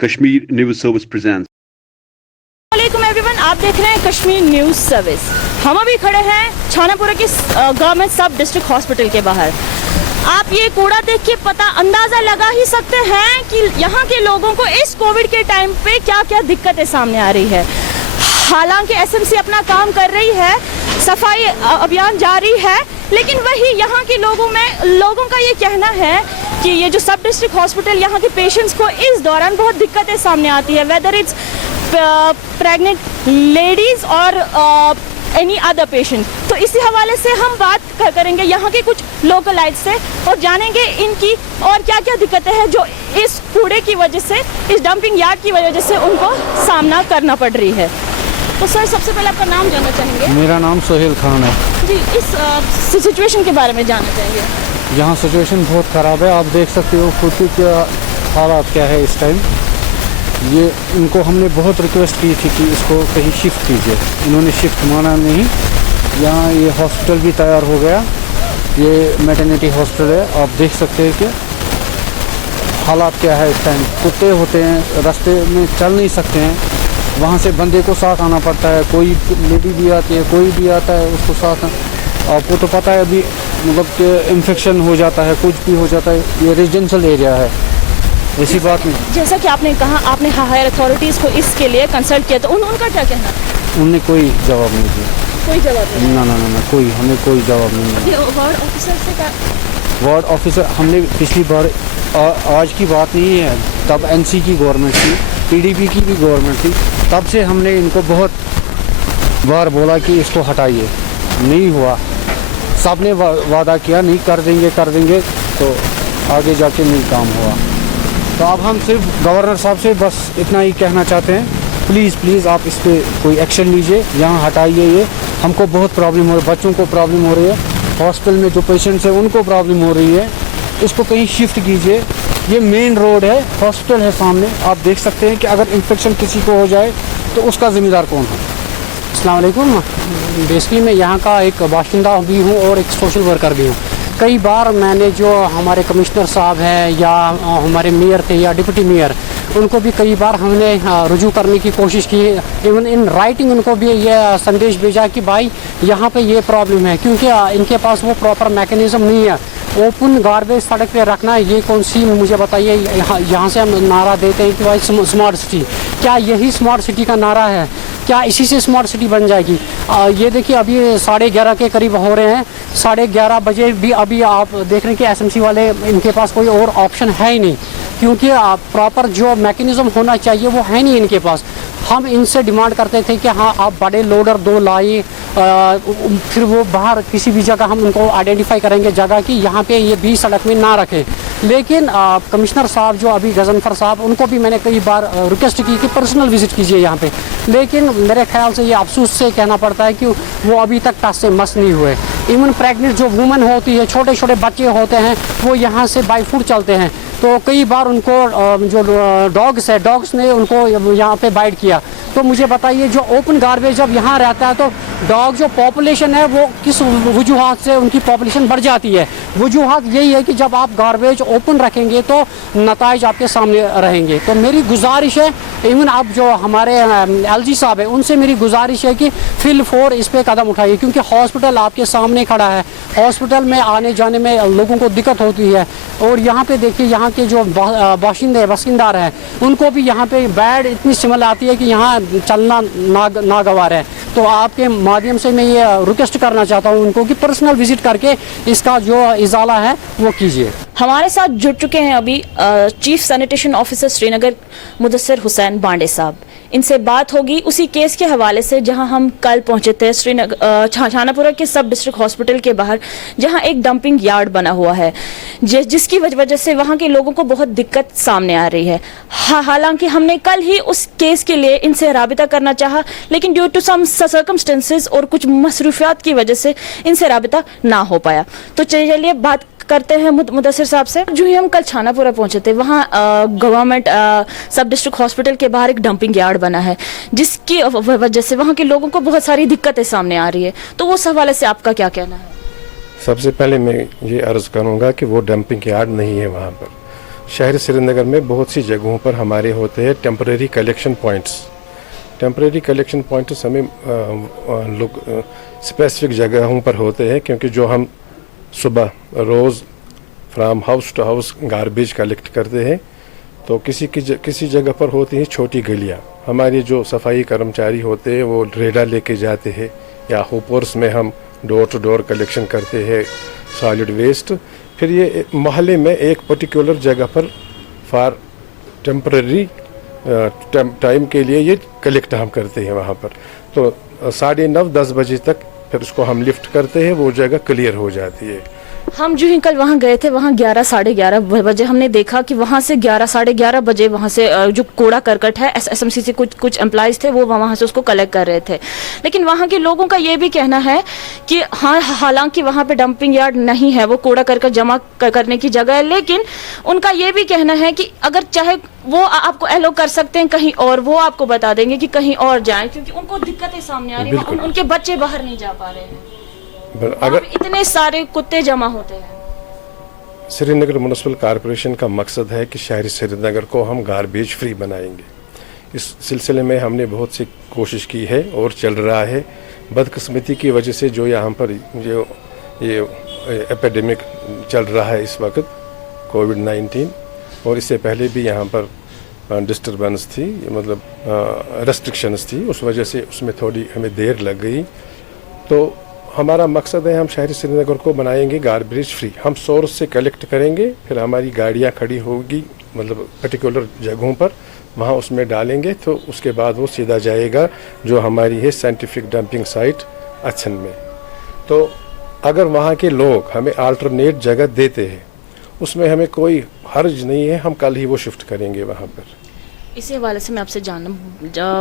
Kashmir News Service presents. वालेकुम everyone, आप देख रहे हैं कश्मीर न्यूज़ सर्विस। हम अभी खड़े हैं छानापुरा के गवर्नमेंट सब डिस्ट्रिक्ट हॉस्पिटल के बाहर। आप ये कूड़ा देख के अंदाज़ा लगा ही सकते हैं कि यहाँ के लोगों को इस कोविड के टाइम पे क्या क्या दिक्कतें सामने आ रही है। हालांकि एसएमसी अपना काम कर रही है, सफाई अभियान जारी है, लेकिन वही यहाँ के लोगों का ये कहना है कि ये जो सब डिस्ट्रिक्ट हॉस्पिटल यहाँ के पेशेंट्स को इस दौरान बहुत दिक्कतें सामने आती है, वेदर इट्स प्रेग्नेंट लेडीज़ और एनी अदर पेशेंट। तो इसी हवाले से हम बात करेंगे यहाँ के कुछ लोकलाइट से और जानेंगे इनकी और क्या क्या दिक्कतें हैं जो इस कूड़े की वजह से, इस डंपिंग यार्ड की वजह से उनको सामना करना पड़ रही है। तो सर, सबसे पहले आपका नाम जानना चाहेंगे। मेरा नाम सोहेल खान है जी। इस सिचुएशन के बारे में जानना चाहेंगे। यहाँ सिचुएशन बहुत ख़राब है, आप देख सकते हो खुद की हालात क्या है इस टाइम। ये इनको हमने बहुत रिक्वेस्ट की थी कि इसको कहीं शिफ्ट कीजिए, इन्होंने शिफ्ट माना नहीं। यहाँ ये हॉस्पिटल भी तैयार हो गया, ये मैटरनिटी हॉस्पिटल है। आप देख सकते हैं कि हालात क्या है इस टाइम। कुत्ते होते हैं, रास्ते में चल नहीं सकते हैं, वहाँ से बंदे को साथ आना पड़ता है। कोई लेडी भी आती है, कोई भी आता है, उसको साथ। आपको तो पता है अभी मतलब कि इन्फेक्शन हो जाता है, कुछ भी हो जाता है। ये रेजिडेंशियल एरिया है, ऐसी बात नहीं। जैसा कि आपने कहा, आपने हायर अथॉरिटीज़ को इसके लिए कंसल्ट किया, तो उनका क्या कहना है? उनने कोई जवाब नहीं दिया। कोई जवाब नहीं? ना, कोई हमें कोई जवाब नहीं मिला। वार्ड ऑफिसर से क्या? वार्ड ऑफिसर हमने पिछली बार, आज की बात नहीं है, तब एनसी की गवर्नमेंट थी, पीडीपी की भी गवर्नमेंट थी, तब से हमने इनको बहुत बार बोला कि इसको हटाइए, नहीं हुआ। सब ने वादा किया नहीं कर देंगे, तो आगे जाके नहीं काम हुआ। तो अब हम सिर्फ गवर्नर साहब से बस इतना ही कहना चाहते हैं, प्लीज़ आप इस पर कोई एक्शन लीजिए, यहाँ हटाइए। ये हमको बहुत प्रॉब्लम हो रही है, बच्चों को प्रॉब्लम हो रही है, हॉस्पिटल में जो पेशेंट्स हैं उनको प्रॉब्लम हो रही है। इसको कहीं शिफ्ट कीजिए। ये मेन रोड है, हॉस्पिटल है सामने, आप देख सकते हैं कि अगर इन्फेक्शन किसी को हो जाए तो उसका ज़िम्मेदार कौन है। अस्सलाम वालेकुम। बेसिकली मैं यहाँ का एक बाशिंदा भी हूँ और एक सोशल वर्कर भी हूँ। कई बार मैंने जो हमारे कमिश्नर साहब हैं या हमारे मेयर थे या डिप्टी मेयर, उनको भी कई बार हमने रुजू करने की कोशिश की। इवन इन राइटिंग उनको भी ये संदेश भेजा कि भाई यहाँ पे ये प्रॉब्लम है, क्योंकि इनके पास वो प्रॉपर मैकेनिज़्म नहीं है। ओपन गार्बेज सड़क पे रखना, ये कौन सी, मुझे बताइए। यहाँ से हम नारा देते हैं कि भाई स्मार्ट सिटी, क्या यही स्मार्ट सिटी का नारा है? क्या इसी से स्मार्ट सिटी बन जाएगी? ये देखिए अभी 11:30 के करीब हो रहे हैं, 11:30 बजे भी अभी आप देख रहे हैं कि एसएमसी वाले, इनके पास कोई और ऑप्शन है ही नहीं, क्योंकि प्रॉपर जो मैकेनिज़्म होना चाहिए वो है नहीं इनके पास। हम इनसे डिमांड करते थे कि हाँ आप बड़े लोडर 2 लाइए, फिर वो बाहर किसी भी जगह हम उनको आइडेंटिफाई करेंगे जगह कि यहाँ पे ये बीच सड़क में ना रखें। लेकिन कमिश्नर साहब जो अभी गजनफर साहब, उनको भी मैंने कई बार रिक्वेस्ट की कि पर्सनल विजिट कीजिए यहाँ पे, लेकिन मेरे ख्याल से ये अफसोस से कहना पड़ता है कि वो अभी तक टच से मस नहीं हुए। इवन प्रेग्नेंट जो वुमेन होती है, छोटे छोटे बच्चे होते हैं, वो यहाँ से बाई फुट चलते हैं, तो कई बार उनको जो डॉग्स ने उनको यहाँ पे बाइट किया। तो मुझे बताइए, जो ओपन गार्बेज जब यहाँ रहता है तो डॉग जो पॉपुलेशन है वो किस वजूहात से उनकी पॉपुलेशन बढ़ जाती है? वजूहात यही है कि जब आप गार्बेज ओपन रखेंगे तो नताइज आपके सामने रहेंगे। तो मेरी गुजारिश है, इवन आप जो हमारे एलजी साहब है, उनसे मेरी गुजारिश है कि फिल फोर इस पर कदम उठाइए, क्योंकि हॉस्पिटल आपके सामने खड़ा है, हॉस्पिटल में आने जाने में लोगों को दिक्कत होती है। और यहाँ पे देखिए, यहाँ के जो बाशिंदार हैं, उनको भी यहाँ पे बैड इतनी स्मेल आती है कि यहाँ चलना नागवार है। तो आपके माध्यम से मैं ये रिक्वेस्ट करना चाहता हूँ उनको कि पर्सनल विजिट करके इसका जो इजाला है वो कीजिए। हमारे साथ जुड़ चुके हैं अभी chief sanitation officer Srinagar Mudassir Hussain Bande साहब। इनसे बात होगी उसी केस के हवाले से जहां हम कल पहुंचे थे श्रीनगर छानापुरा के सब डिस्ट्रिक्ट हॉस्पिटल के बाहर, जहां एक डंपिंग यार्ड बना हुआ है जिसकी वजह से वहां के लोगों को बहुत दिक्कत सामने आ रही है। हालांकि हमने कल ही उस केस के लिए इनसे राबिता करना चाहा, लेकिन ड्यू टू सम सर्कमस्टेंसेस और कुछ मसरूफियात की वजह से इनसे राबिता ना हो पाया। तो चलिए बात करते हैं मुदस्सिर साहब से। जो ही हम कल छानापुरा पहुंचे थे, वहाँ गवर्नमेंट सब डिस्ट्रिक्ट हॉस्पिटल के बाहर एक डंपिंग यार्ड बना है, जिसकी वजह से वहाँ के लोगों को बहुत सारी दिक्कतें सामने आ रही है। तो उस हवाले से आपका क्या कहना है? सबसे पहले मैं ये अर्ज़ करूँगा कि वो डंपिंग यार्ड नहीं है वहाँ पर। शहर श्रीनगर में बहुत सी जगहों पर हमारे होते हैं temporary collection points. Temporary collection points हमें लोग स्पेसिफिक जगहों पर होते हैं, क्योंकि जो हम सुबह रोज़ from house to house garbage collect करते हैं, तो किसी जगह पर होती हैं छोटी गलियाँ। हमारे जो सफाई कर्मचारी होते हैं वो रेडा लेके जाते हैं, या होपर्स में हम डोर टू डोर कलेक्शन करते हैं सॉलिड वेस्ट। फिर ये मोहल्ले में एक पर्टिकुलर जगह पर फॉर टेम्पररी टाइम के लिए ये कलेक्ट हम करते हैं वहाँ पर। तो 9:30-10 बजे तक फिर उसको हम लिफ्ट करते हैं, वो जगह क्लियर हो जाती है। हम जो ही कल वहाँ गए थे, वहाँ 11-11:30 बजे हमने देखा कि वहाँ से 11-11:30 बजे वहाँ से जो कूड़ा करकट है एसएमसी से कुछ एम्प्लॉइज थे वो वहाँ से उसको कलेक्ट कर रहे थे। लेकिन वहाँ के लोगों का ये भी कहना है कि हाँ, हालांकि वहाँ पे डंपिंग यार्ड नहीं है, वो कूड़ा करकट जमा करने की जगह है, लेकिन उनका ये भी कहना है कि अगर चाहे वो आपको एलो कर सकते हैं कहीं और, वो आपको बता देंगे कि कहीं और जाएं, क्योंकि उनको दिक्कतें सामने आ रही हैं, उनके बच्चे बाहर नहीं जा पा रहे हैं। अगर इतने सारे कुत्ते जमा होते हैं। श्रीनगर म्युनिसिपल कॉरपोरेशन का मकसद है कि शहरी श्रीनगर को हम गार्बेज फ्री बनाएंगे। इस सिलसिले में हमने बहुत सी कोशिश की है और चल रहा है। बदकिस्मती की वजह से जो यहाँ पर जो ये एपिडेमिक चल रहा है इस वक्त कोविड-19, और इससे पहले भी यहाँ पर डिस्टर्बेंस थी, मतलब रेस्ट्रिक्शंस थी, उस वजह से उसमें थोड़ी हमें देर लग गई। तो हमारा मकसद है हम शहरी श्रीनगर को बनाएंगे गार्बेज फ्री। हम सोर्स से कलेक्ट करेंगे, फिर हमारी गाड़ियाँ खड़ी होगी मतलब पर्टिकुलर जगहों पर, वहाँ उसमें डालेंगे, तो उसके बाद वो सीधा जाएगा जो हमारी है साइंटिफिक डंपिंग साइट अच्छन में। तो अगर वहाँ के लोग हमें अल्टरनेट जगह देते हैं, उसमें हमें कोई हर्ज नहीं है, हम कल ही वो शिफ्ट करेंगे वहाँ पर। इसी हवाले से मैं आपसे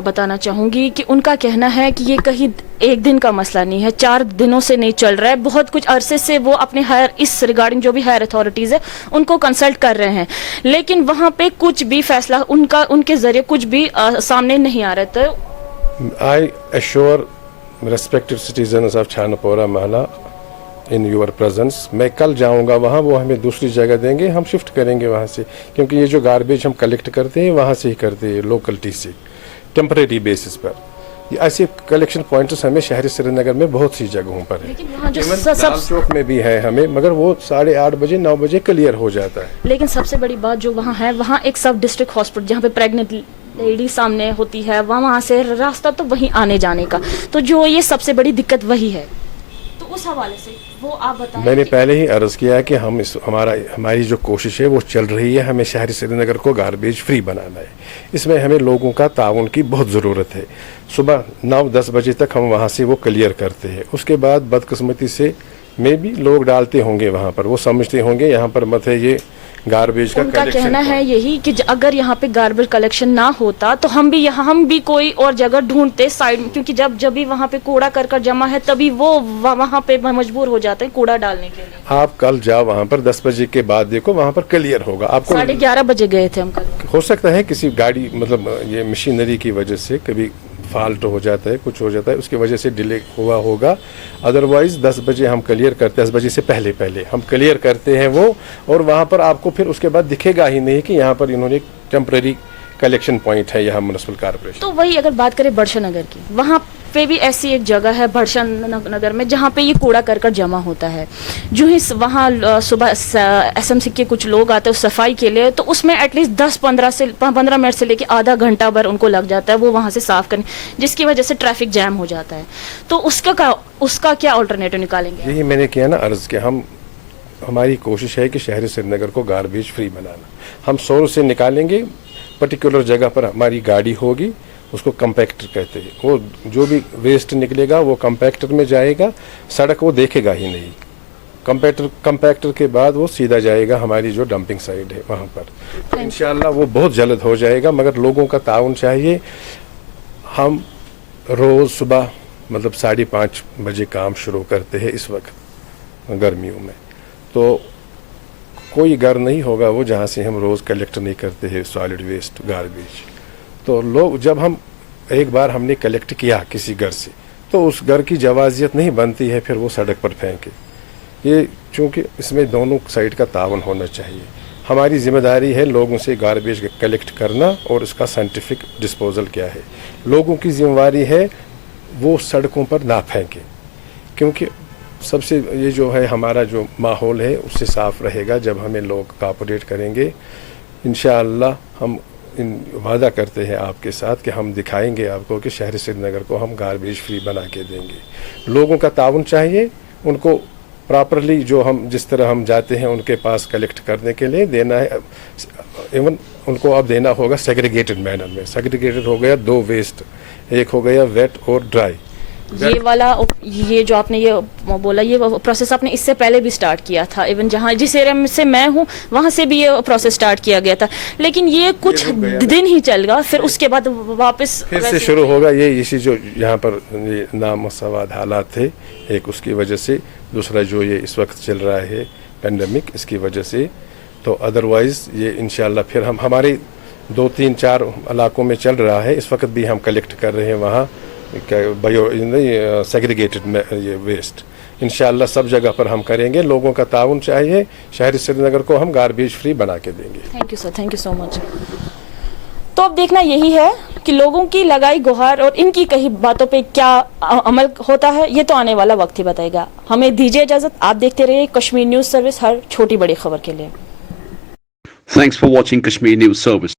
बताना चाहूँगी कि उनका कहना है कि ये कहीं एक दिन का मसला नहीं है, 4 दिनों से नहीं चल रहा है, बहुत कुछ अरसे से वो अपने इस रिगार्डिंग जो भी हायर अथॉरिटीज़ है उनको कंसल्ट कर रहे हैं, लेकिन वहाँ पे कुछ भी फैसला उनके ज़रिए कुछ भी सामने नहीं आ रहा। तो I assure respected citizens of Chanapora mohalla in your presence, मैं कल जाऊंगा वहाँ, वो हमें दूसरी जगह देंगे, हम शिफ्ट करेंगे वहाँ से, क्योंकि ये जो गार्बेज हम कलेक्ट करते हैं वहाँ से ही करते हैं लोकलिटी से टेम्परेरी बेसिस पर। ये ऐसे कलेक्शन पॉइंट्स हमें शहरी श्रीनगर में बहुत सी जगहों पर है, लाल चौक में भी है हमें, मगर वो 8:30 बजे 9 बजे क्लियर हो जाता है। लेकिन सबसे बड़ी बात जो वहाँ है, वहाँ एक सब डिस्ट्रिक्ट हॉस्पिटल जहाँ पे प्रेग्नेंट लेडी सामने होती है, वहाँ से रास्ता तो वहीं आने जाने का, तो जो ये सबसे बड़ी दिक्कत वही है। तो उस हवाले से वो आप बताएं। मैंने पहले ही अर्ज किया है कि हम हमारी जो कोशिश है वो चल रही है, हमें शहरी श्रीनगर को गार्बेज फ्री बनाना है। इसमें हमें लोगों का ताउन की बहुत ज़रूरत है। सुबह 9-10 बजे तक हम वहाँ से वो क्लियर करते हैं, उसके बाद बदकिस्मती से में भी लोग डालते होंगे वहाँ पर, वो समझते होंगे यहाँ पर मत है ये गार्बेज का उनका कहना है यही कि अगर यहाँ पे गार्बेज कलेक्शन ना होता तो हम भी कोई और जगह ढूंढते साइड में, क्योंकि जब भी वहाँ पे कूड़ा करकट जमा है तभी वो वहाँ पे मजबूर हो जाते हैं कूड़ा डालने के लिए। आप कल जाओ वहाँ पर 10 बजे के बाद, देखो वहाँ पर क्लियर होगा आपको। 11:30 बजे गए थे हम कल। हो सकता है किसी गाड़ी मतलब ये मशीनरी की वजह से कभी फॉल्ट हो जाता है, कुछ हो जाता है, उसकी वजह से डिले हुआ होगा। अदरवाइज 10 बजे हम क्लियर करते हैं, 10 बजे से पहले हम क्लियर करते हैं वो, और वहाँ पर आपको फिर उसके बाद दिखेगा ही नहीं कि यहाँ पर इन्होंने टेम्परेरी कलेक्शन पॉइंट है यहाँ म्युनिसिपल कॉर्पोरेशन। तो वही अगर बात करें बड़शा नगर की, वहाँ पे भी ऐसी एक जगह है बड़शा नगर में जहाँ पे ये कूड़ा करकट जमा होता है। जो ही वहाँ सुबह एसएमसी के कुछ लोग आते हैं सफाई के लिए, तो उसमें एटलीस्ट 10-15 मिनट से लेके आधा घंटा भर उनको लग जाता है वो वहाँ से साफ करने, जिसकी वजह से ट्रैफिक जैम हो जाता है। तो उसका क्या ऑल्टरनेटिव निकालेंगे? यही मैंने किया ना अर्ज के, हमारी कोशिश है कि शहरी श्रीनगर को गार्बेज फ्री बनाना। हम सोर्स से निकालेंगे, पर्टिकुलर जगह पर हमारी गाड़ी होगी, उसको कंपैक्टर कहते हैं, वो जो भी वेस्ट निकलेगा वो कंपैक्टर में जाएगा, सड़क वो देखेगा ही नहीं। कंपैक्टर के बाद वो सीधा जाएगा हमारी जो डंपिंग साइड है वहाँ पर। इंशाल्लाह वो बहुत जल्द हो जाएगा, मगर लोगों का ताउन चाहिए। हम रोज़ सुबह मतलब 5:30 बजे काम शुरू करते हैं इस वक्त गर्मियों में, तो कोई घर नहीं होगा वो जहाँ से हम रोज़ कलेक्ट नहीं करते हैं सॉलिड वेस्ट गार्बेज। तो लोग जब हम एक बार हमने कलेक्ट किया किसी घर से, तो उस घर की जवाजियत नहीं बनती है फिर वो सड़क पर फेंके। ये चूँकि इसमें दोनों साइड का तावन होना चाहिए। हमारी जिम्मेदारी है लोगों से गार्बेज कलेक्ट करना और इसका साइंटिफिक डिस्पोजल क्या है. लोगों की जिम्मेदारी है वो सड़कों पर ना फेंकें, क्योंकि सबसे ये जो है हमारा जो माहौल है उससे साफ़ रहेगा जब हमें लोग कोऑपरेट करेंगे. इंशाअल्लाह हम वादा करते हैं आपके साथ कि हम दिखाएंगे आपको कि शहर श्रीनगर को हम गार्बेज फ्री बना के देंगे. लोगों का ताउन चाहिए, उनको प्रॉपरली जो हम जिस तरह हम जाते हैं उनके पास कलेक्ट करने के लिए देना है. इवन उनको अब देना होगा सेग्रीगेटेड मैनर में. सेग्रीगेटेड हो गया 2 वेस्ट, एक हो गया वेट और ड्राई. ये जो आपने ये बोला, ये प्रोसेस आपने इससे पहले भी स्टार्ट किया था. इवन जहाँ जिस एरिया में से मैं हूँ वहाँ से भी ये प्रोसेस स्टार्ट किया गया था, लेकिन ये कुछ दिन ही चलेगा, फिर उसके बाद वापस फिर से शुरू होगा. ये इसी जो यहाँ पर ये नामसवाद हालात थे, एक उसकी वजह से, दूसरा जो ये इस वक्त चल रहा है पेंडेमिक, इसकी वजह से. तो अदरवाइज़ ये इंशाल्लाह फिर हम हमारे 2-3-4 इलाकों में चल रहा है. इस वक्त भी हम कलेक्ट कर रहे हैं वहाँ सेग्रीगेटेड ये वेस्ट. इंशाल्लाह सब जगह पर हम करेंगे. लोगों का ताउन चाहिए. शहर श्रीनगर को हम गार्बेज फ्री बना के देंगे. Thank you sir, thank you so much. तो अब देखना यही है कि लोगों की लगाई गुहार और इनकी कही बातों पे क्या अमल होता है, ये तो आने वाला वक्त ही बताएगा. हमें दीजिए इजाजत. आप देखते रहिए कश्मीर न्यूज़ सर्विस, हर छोटी बड़ी खबर के लिए. Thanks for watching Kashmir News Service.